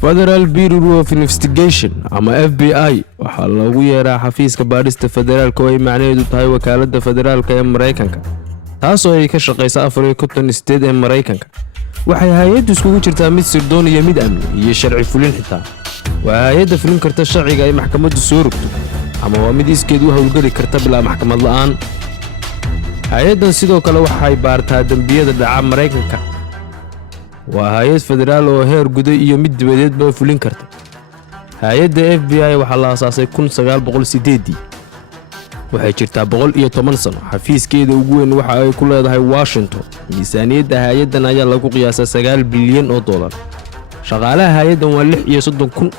Federal Bureau of Investigation ama FBI waxaa lagu yeeraa xafiiska baadhista federaalka oo ay macnaheedu tahay wakaaladda federaalka ee Mareykanka taasoo ay ka shaqeyso 54 state ee Mareykanka waxay hay'addu iskugu jirtaa mid sirdoon iyo mid amni iyo sharci fulin xitaa waa hay'adda fulin karta sharciga ay maxkamaddu soo rogto ama waa mid iskeed u hawlgeli karta bilaa maxkamad la'aan hay'addan sidoo kale waxay baartaa dambiyada dhaca Mareykanka waa hay'ad federaal oo heer guday iyo mid dibadeedba fulin karta hay'adda FBI waxaa la aasaasay 1908 waxay jirtaa 110 sano xafiiskeeda ugu weyn waxa ay ku leedahay Washington miisaaniyadda hay'addan ayaa lagu qiyaasaa $9 bilyan shaqaalaha hay'addan waa 36,000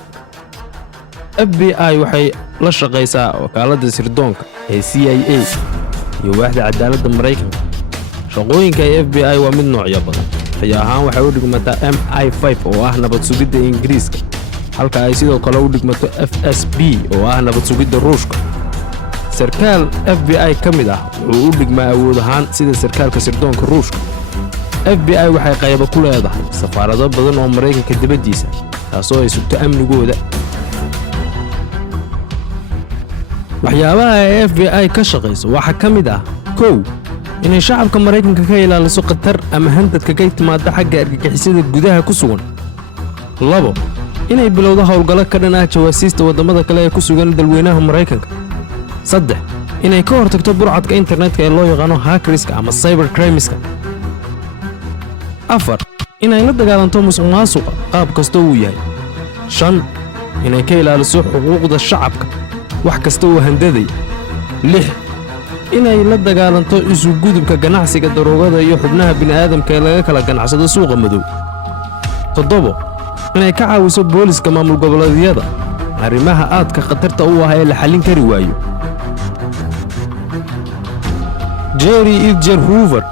FBI waxay la shaqeysaa wakaaladda sirdoonka ee CIA iyo waaxda cadaaladda Mareykanka shaqooyinka FBI waa mid noocyo badan ahaan waxay u dhigmataa MI5 oo ah nabad sugidda Ingiriiska halka ay sidoo kale u dhigmato FSB oo ah nabad sugidda Ruushka sarkaal FBI kamid ah wuxuu u dhigmaa awood ahaan sida sarkaalka sirdoonka Ruushka FBI waxay qayb ku leedahay safaarado badan oo Mareykanka dibadiisa taasoo ay sugto amnigooda waxyaabaha ay FBI ka shaqeyso waxa kamid ah kow inay shacabka Mareykanka ka ilaaliso qatar ama handadka ka timaada xagga argagixisada gudaha ku sugan labo inay bilowdo hawlgalo ka dhan ah jawaasiista wadamada kale ee ku sugan dalweynaha Mareykanka saddex inay ka hortagto burcadka internetka ee loo yaqaan hackerska ama cybercrimeska afar inay la dagaalanto musuqmaasuqa qaab kasta uu yahay shan inay ka ilaaliso xuquuqda shacabka wax kasta oo handaday lix inay la dagaalanto isu gudubka ganacsiga daroogada iyo xubnaha bini'aadamka ee laga kala ganacsado suuqa madow toddobo inay ka caawiso booliska maamul goboleedyada arrimaha aadka khatarta u ah ee la xallin kari waayo Jerry Edgar Hoover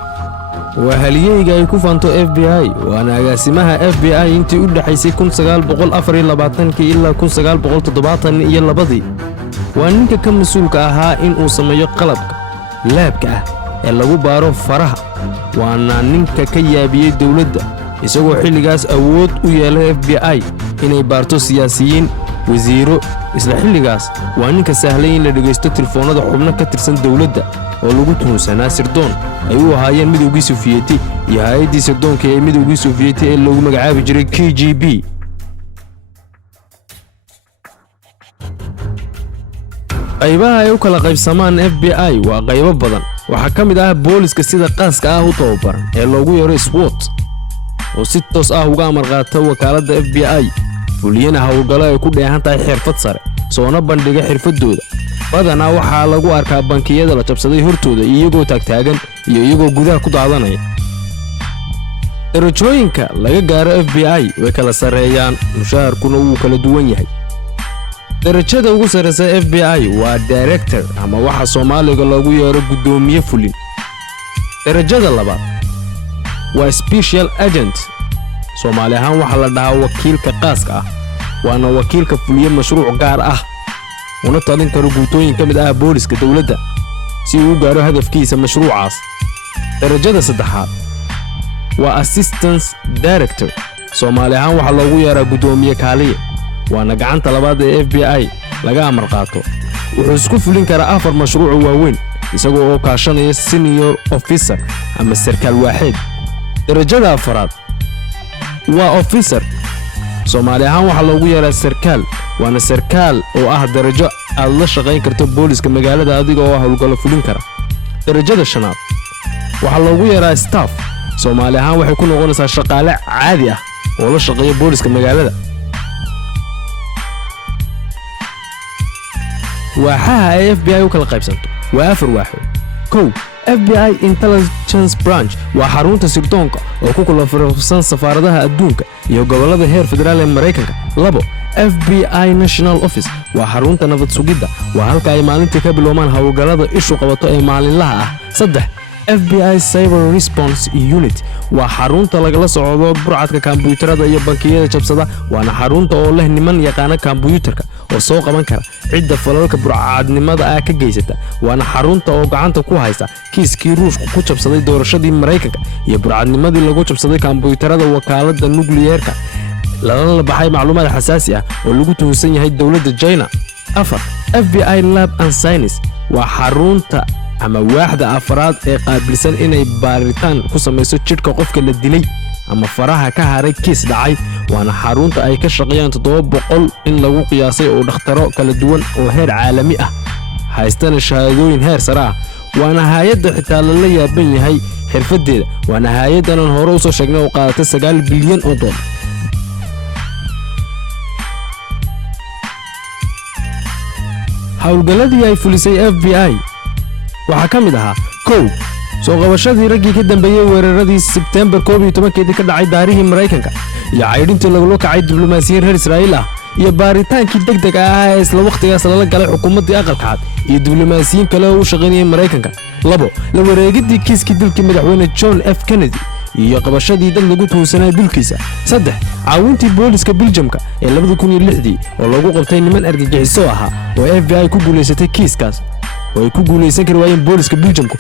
waa halyeeyga ay ku faanto FBI waana agaasimaha FBI intii u dhaxaysay 1924 ilaa 1972 waa ninka ka mas'uulka ahaa in uu sameeyo qalabka laabka ah ee lagu baaro faraha waana ninka ka yaabiyay dawladda isagoo xilligaas awood u yeelay FBI inay baarto siyaasiyiin wasiiro isla xilligaas waa ninka sahlay in la dhageysto telefoonada xubno ka tirsan dawladda oo lagu tuhunsanaa sirdoon ay u ahaayeen midowgii Sofiyeeti iyo hay'addii sirdoonka ee midowgii Sofiyeeti ee lagu magacaabi jiray KGB qaybaha ay u kala qaybsamaan FBI waa qaybo badan waxa kamid ah booliska sida qaaska ah u tababaran ee loogu yeero SWAT oo si toos ah uga amar qaata wakaaladda FBI fuliyana hawlgalo ay ku dheehan tahay xirfad sare soona bandhiga xirfadooda badanaa waxaa lagu arkaa bankiyada la jabsaday hortooda iyagoo taagtaagan iyo iyagoo gudaha ku daadanaya darajooyinka laga gaaro FBI way kala sareeyaan mushaharkuna wuu kala duwan yahay darajada ugu sareysa FBI waa director ama waxa Soomaaliga loogu yeero gudoomiye fulin darajada labaad waa special agent Soomaali ahaan waxa la dhahaa wakiilka qaaska ah waana wakiilka fuliye mashruuc gaar ah una talin karo guutooyin kamid ah booliska dawladda si uu gaaro hadafkiisa mashruucaas darajada saddexaad waa assistant director Soomaali ahaan waxa loogu yeeraa gudoomiye kaaliye waana gacanta labaad ee FBI laga amar qaato wuxuu isku fulin karaa 4 mashruuc waaweyn isagoo oo kaashanaya senior officer ama sarkaal waaxid darajada afraad waa officer Soomaali ahaan waxa loogu yeeraa sarkaal waana sarkaal oo ah darajo aad la shaqeyn karto booliska magaalada adiga oo hawlgalo fulin kara darajada shanaad waxa loogu yeeraa staff Soomaali ahaan waxay ku noqonaysaa shaqaale caadi ah oo la shaqeeya booliska magaalada waaxaha ay FBI u kala qaybsanto waa 4 waaxood kow FBI Intelligence Branch waa xarunta sirdoonka oo ku kala farsan safaaradaha adduunka iyo gobolada heer federaal ee Mareykanka labo FBI National Office waa xarunta nabad sugidda waa halka ay maalintii ka bilowmaan hawlgallada ishu qabato ee maalinlaha ah saddex FBI Cyber Response Unit waa xarunta lagala socdo burcadka kombiyuutarada iyo bankiyada jabsada waana xarunta oo leh niman yaqaan kombiyuutarka oo soo qaban kara cidda falalka burcadnimada ah ka geysata waana xarunta oo gacanta ku haysta kiiskii Ruushku ku jabsaday doorashadii Mareykanka iyo burcadnimadii lagu jabsaday kombiyuutarada wakaaladda nuclearka lana baxay macluumaad xasaasi ah oo lagu tuhunsan yahay dawladda China. 4 FBI Lab and Science waa xarunta ama waaxda afraad ee qaabilsan inay baaritaan ku samayso jidhka qofka la dilay ama faraha ka haray kiis dhacay, waana xarunta ay ka shaqeeyaan 700 in lagu qiyaasay oo dhaqtaro kala duwan oo heer caalami ah haystana shahaadooyin heer sare ah. waana hay'adda xitaa la yaaban yahay xirfadeeda, waana hay'adan hore u soo sheegnay oo qaadatay 9 bilyan oo dollar. hawlgaladii ay fulisay FBI waxaa ka mid ahaa 1 soo qabashadii raggii ka dambeeyay weeraradii September 11 ka dhacay daarihii Mareykanka iyo caydintii lagu kacay diblomaasiyiin reer Israa'iil ah iyo baaritaankii degdeg ah ee isla waqtigaas la galay xukuumaddii aqalka cad iyo diblomaasiyiin kale oo u shaqeynayay Mareykanka. 2 la wareegidii kiiskii dilkii madaxweyne John F Kennedy iyo qabashadii dad lagu tuhunsanaa dilkiisa. 3 caawintii booliska Belgiumka ee 2006 oo lagu qabtay niman argagixiso ahaa oo FBI ku guuleysatay kiiskaas oo ay ku guuleysan kari waayeen booliska Belgiumka